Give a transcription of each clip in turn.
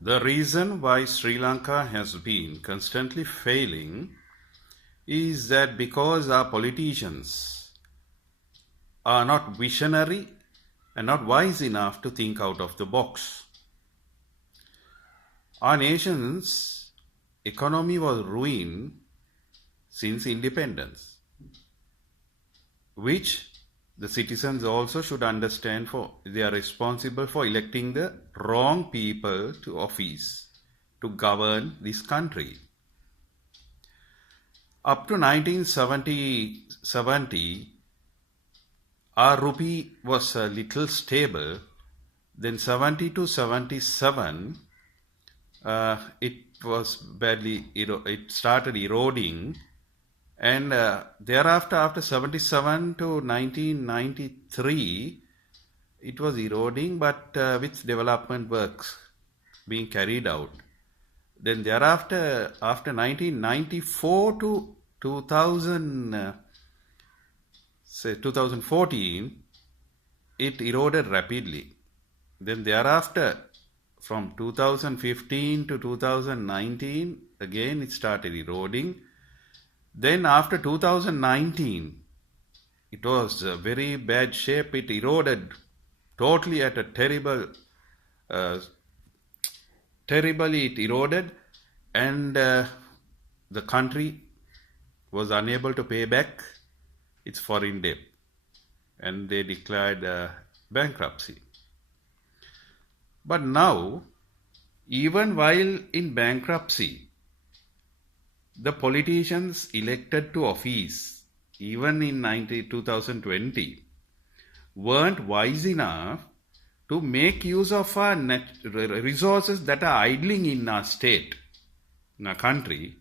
The reason why Sri Lanka has been constantly failing is that because our politicians are not visionary and not wise enough to think out of the box. Our nation's economy was ruined since independence, which the citizens also should understand, for they are responsible for electing the wrong people to office to govern this country. Up to 1970, our rupee was a little stable. Then 70 to 77, it was it started eroding, and thereafter, after 77 to 1993, it was eroding, but with development works being carried out. Then thereafter, after 1994 to 2000, 2014, it eroded rapidly. Then thereafter, from 2015 to 2019, again it started eroding. Then after 2019, it was a very bad shape. It eroded totally at a terribly it eroded, and the country was unable to pay back its foreign debt, and they declared bankruptcy. But now, even while in bankruptcy, the politicians elected to office, even in 2020, weren't wise enough to make use of our resources that are idling in our state, in our country,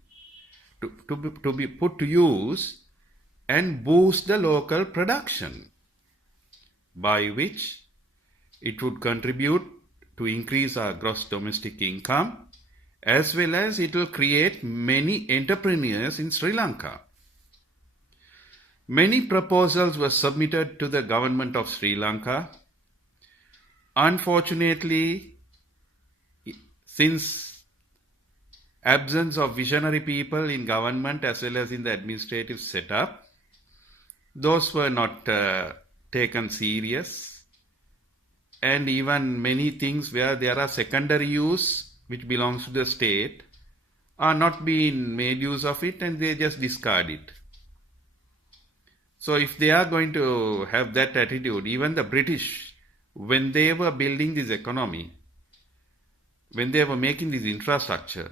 to be put to use and boost the local production, by which it would contribute to increase our gross domestic income, as well as it will create many entrepreneurs in Sri Lanka. Many proposals were submitted to the government of Sri Lanka. Unfortunately, since absence of visionary people in government as well as in the administrative setup, those were not taken serious. And even many things where there are secondary use which belongs to the state are not being made use of it, and they just discard it. So if they are going to have that attitude, even the British, when they were building this economy, when they were making this infrastructure,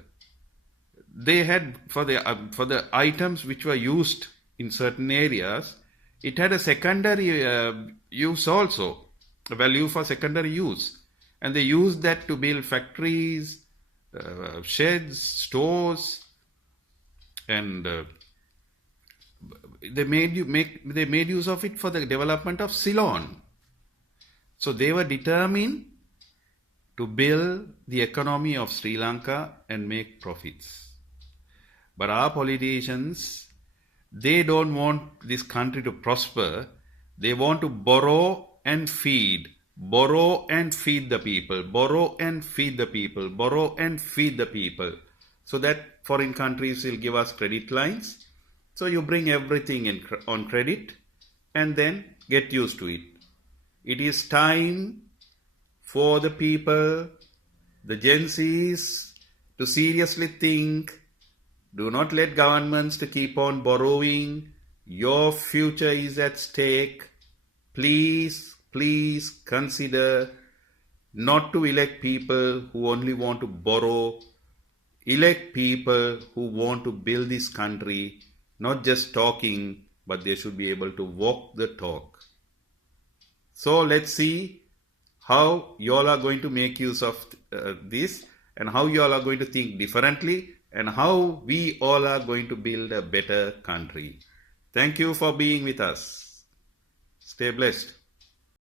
they had for the items which were used in certain areas, it had a secondary use also, a value for secondary use, and they used that to build factories, sheds, stores, and they made use of it for the development of Ceylon. So they were determined to build the economy of Sri Lanka and make profits. But our politicians, they don't want this country to prosper. They want to borrow and feed the people, borrow and feed the people, borrow and feed the people, so that foreign countries will give us credit lines. So you bring everything on credit and then get used to it. It is time for the people, the Gen Zs, to seriously think. Do not let governments to keep on borrowing. Your future is at stake. Please consider not to elect people who only want to borrow. Elect people who want to build this country, not just talking, but they should be able to walk the talk. So let's see how you all are going to make use of this, and how you all are going to think differently, and how we all are going to build a better country. Thank you for being with us. Stay blessed.